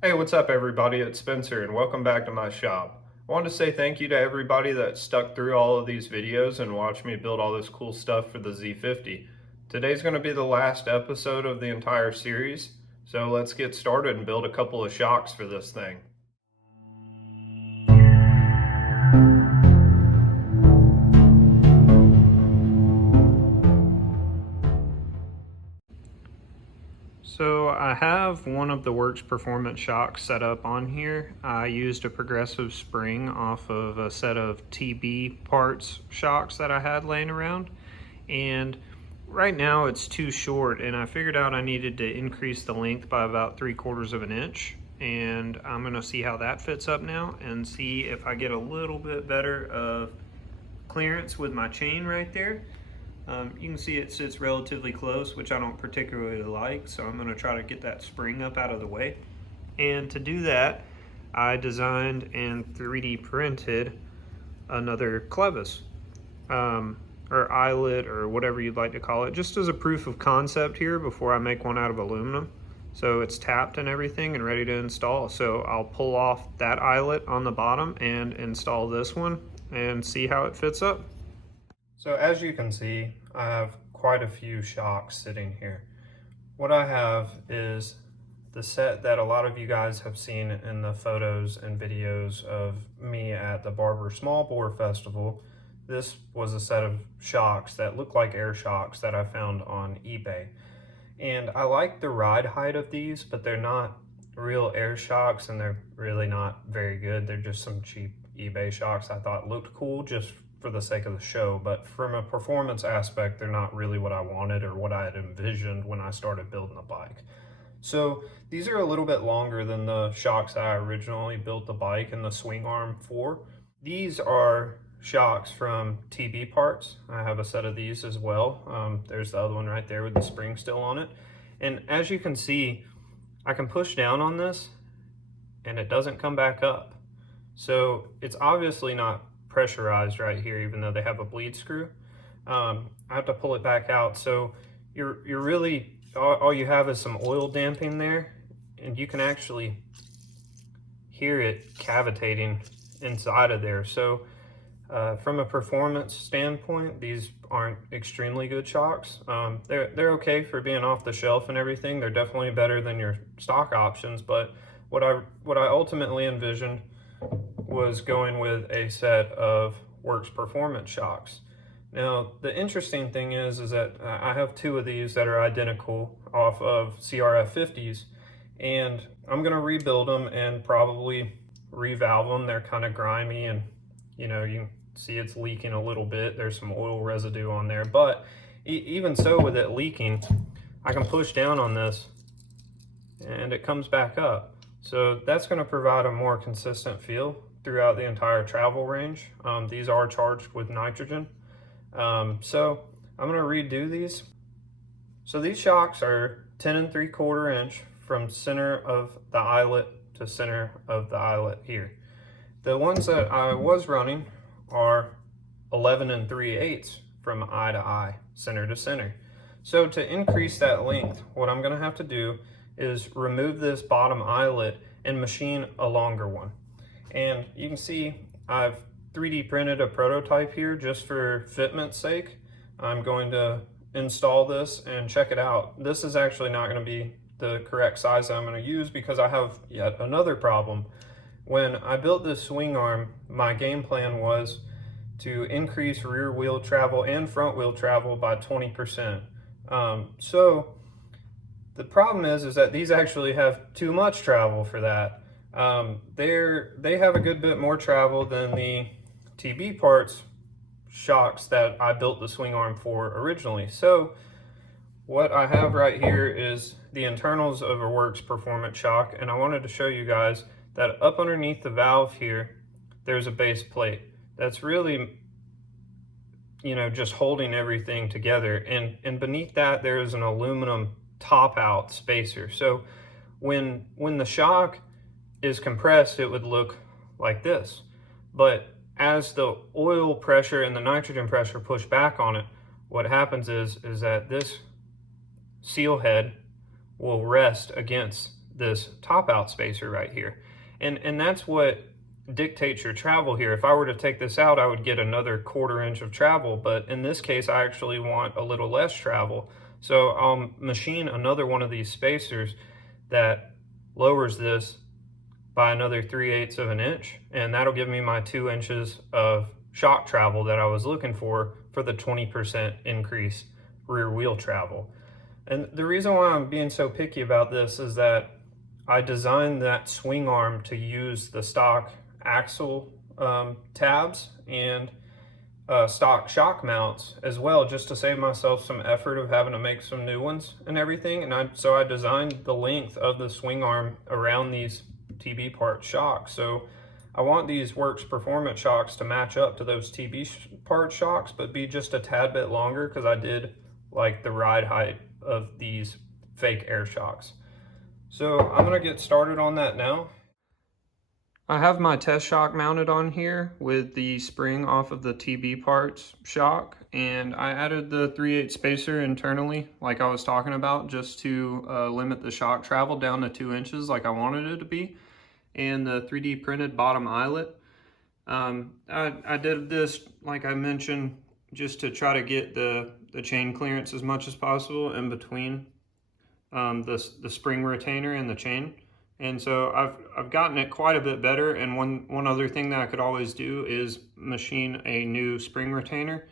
Hey, what's up everybody? It's Spencer and welcome back to my shop. I want to say thank you to everybody that stuck through all of these videos and watched me build all this cool stuff for the Z50. Today's going to be the last episode of the entire series, so let's get started and build a couple of shocks for this thing. So I have one of the Works Performance shocks set up on here. I used a progressive spring off of a set of TB parts shocks that I had laying around. And right now it's too short, and I figured out I needed to increase the length by about 3/4 of an inch. And I'm gonna see how that fits up now and see if I get a little bit better of clearance with my chain right there. You can see it sits relatively close, which I don't particularly like, so I'm going to try to get that spring up out of the way. And to do that, I designed and 3D printed another clevis, or eyelet, or whatever you'd like to call it, just as a proof of concept here before I make one out of aluminum. So it's tapped and everything and ready to install. So I'll pull off that eyelet on the bottom and install this one and see how it fits up. So as you can see, I have quite a few shocks sitting here. What I have is the set that a lot of you guys have seen in the photos and videos of me at the Barber Small Bore Festival. This was a set of shocks that look like air shocks that I found on eBay. And I like the ride height of these, but they're not real air shocks and they're really not very good. They're just some cheap eBay shocks I thought looked cool just for the sake of the show, but from a performance aspect, they're not really what I wanted or what I had envisioned when I started building the bike. So these are a little bit longer than the shocks I originally built the bike and the swing arm for. These are shocks from TB parts. I have a set of these as well. There's the other one right there with the spring still on it. And as you can see, I can push down on this and it doesn't come back up. So it's obviously not pressurized right here, even though they have a bleed screw. I have to pull it back out. So you're really, all you have is some oil damping there, and you can actually hear it cavitating inside of there. So from a performance standpoint, these aren't extremely good shocks. They're okay for being off the shelf and everything. They're definitely better than your stock options, but what I ultimately envisioned was going with a set of Works Performance shocks. Now, the interesting thing is that I have two of these that are identical off of CRF50s, and I'm gonna rebuild them and probably revalve them. They're kind of grimy, and you can see it's leaking a little bit. There's some oil residue on there, but even so, with it leaking, I can push down on this and it comes back up. So that's going to provide a more consistent feel throughout the entire travel range. These are charged with nitrogen. So I'm going to redo these. So these shocks are 10 3/4 inch from center of the eyelet to center of the eyelet here. The ones that I was running are 11 3/8 from eye to eye, center to center. So to increase that length, what I'm going to have to do is remove this bottom eyelet and machine a longer one. And you can see I've 3D printed a prototype here just for fitment's sake. I'm going to install this and check it out. This is actually not going to be the correct size that I'm going to use because I have yet another problem. When I built this swing arm, my game plan was to increase rear wheel travel and front wheel travel by 20%. So the problem is that these actually have too much travel for that. They have a good bit more travel than the TB parts shocks that I built the swing arm for originally. So what I have right here is the internals of a Works Performance shock, and I wanted to show you guys that up underneath the valve here, there's a base plate that's really just holding everything together, and beneath that there is an aluminum top out spacer. So when the shock is compressed, it would look like this, but as the oil pressure and the nitrogen pressure push back on it, what happens is that this seal head will rest against this top out spacer right here. And that's what dictates your travel here. If I were to take this out, I would get another 1/4 inch of travel, but in this case, I actually want a little less travel. So I'll machine another one of these spacers that lowers this by another 3/8 of an inch, and that'll give me my 2 inches of shock travel that I was looking for the 20% increase rear wheel travel. And the reason why I'm being so picky about this is that I designed that swing arm to use the stock axle tabs and stock shock mounts as well, just to save myself some effort of having to make some new ones and everything. And so I designed the length of the swing arm around these TB part shocks. So I want these Works Performance shocks to match up to those TB part shocks, but be just a tad bit longer, because I did like the ride height of these fake air shocks. So I'm gonna get started on that now. I have my test shock mounted on here with the spring off of the TB parts shock, and I added the 3/8 spacer internally like I was talking about, just to limit the shock travel down to 2 inches like I wanted it to be, and the 3D printed bottom eyelet. I did this, like I mentioned, just to try to get the chain clearance as much as possible in between the spring retainer and the chain. And so I've gotten it quite a bit better. And one other thing that I could always do is machine a new spring retainer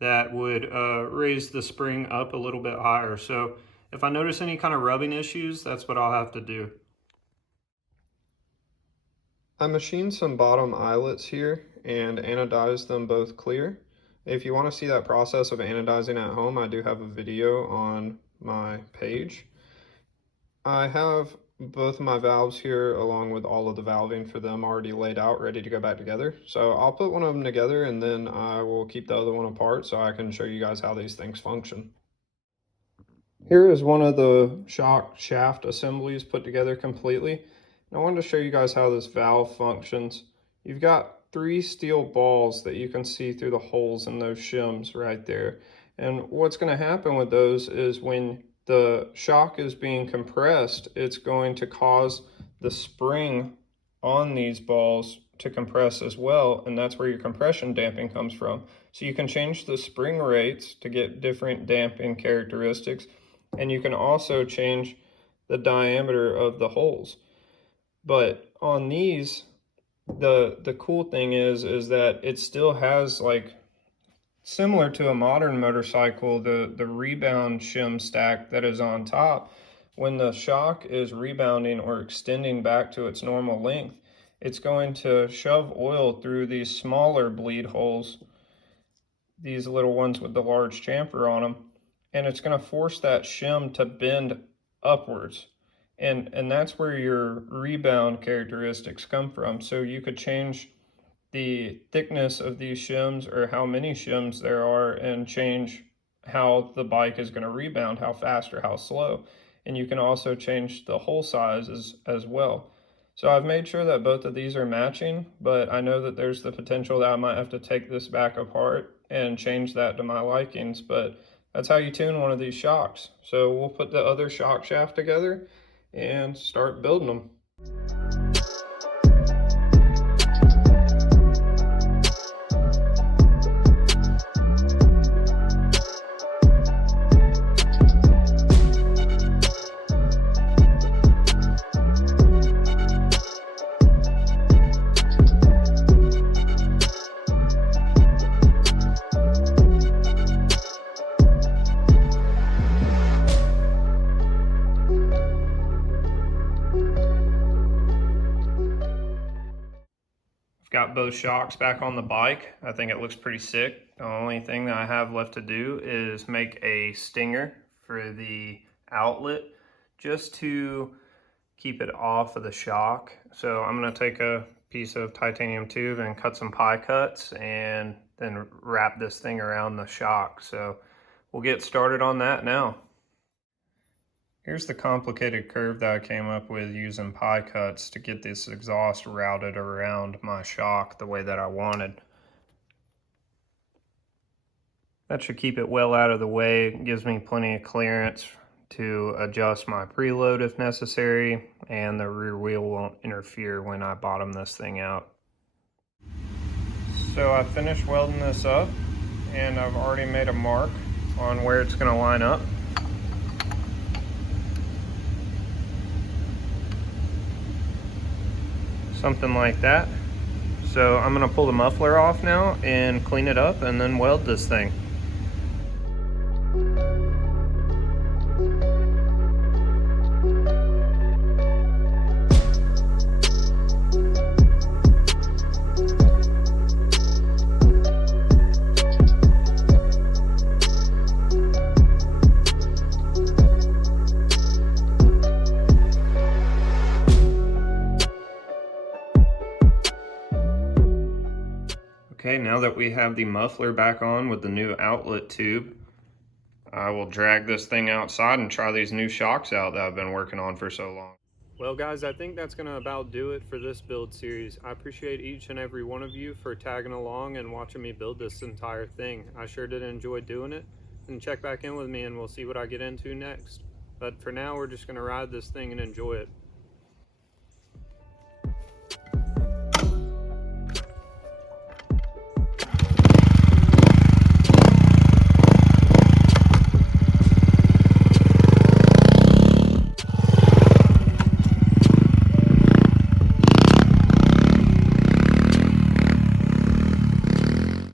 that would raise the spring up a little bit higher. So if I notice any kind of rubbing issues, that's what I'll have to do. I machined some bottom eyelets here and anodized them both clear. If you want to see that process of anodizing at home, I do have a video on my page. I have both of my valves here along with all of the valving for them already laid out, ready to go back together. So I'll put one of them together and then I will keep the other one apart so I can show you guys how these things function. Here is one of the shock shaft assemblies put together completely. And I wanted to show you guys how this valve functions. You've got 3 steel balls that you can see through the holes in those shims right there. And what's going to happen with those is when the shock is being compressed, it's going to cause the spring on these balls to compress as well, and that's where your compression damping comes from. So you can change the spring rates to get different damping characteristics, and you can also change the diameter of the holes. But on these, the cool thing is that it still has, like, similar to a modern motorcycle, the rebound shim stack that is on top. When the shock is rebounding or extending back to its normal length, it's going to shove oil through these smaller bleed holes, these little ones with the large chamfer on them, and it's going to force that shim to bend upwards. And that's where your rebound characteristics come from. So you could change the thickness of these shims or how many shims there are and change how the bike is going to rebound, how fast or how slow. And you can also change the hole sizes as well. So I've made sure that both of these are matching, but I know that there's the potential that I might have to take this back apart and change that to my likings, but that's how you tune one of these shocks. So we'll put the other shock shaft together and start building them. Got both shocks back on the bike. I think it looks pretty sick. The only thing that I have left to do is make a stinger for the outlet just to keep it off of the shock. So I'm going to take a piece of titanium tube and cut some pie cuts and then wrap this thing around the shock. So we'll get started on that now. Here's the complicated curve that I came up with using pie cuts to get this exhaust routed around my shock the way that I wanted. That should keep it well out of the way. It gives me plenty of clearance to adjust my preload if necessary, and the rear wheel won't interfere when I bottom this thing out. So I finished welding this up, and I've already made a mark on where it's going to line up. Something like that. So I'm going to pull the muffler off now and clean it up and then weld this thing. Okay, now that we have the muffler back on with the new outlet tube, I will drag this thing outside and try these new shocks out that I've been working on for so long. Well guys, I think that's gonna about do it for this build series. I appreciate each and every one of you for tagging along and watching me build this entire thing. I sure did enjoy doing it, and check back in with me and we'll see what I get into next. But for now, we're just gonna ride this thing and enjoy it.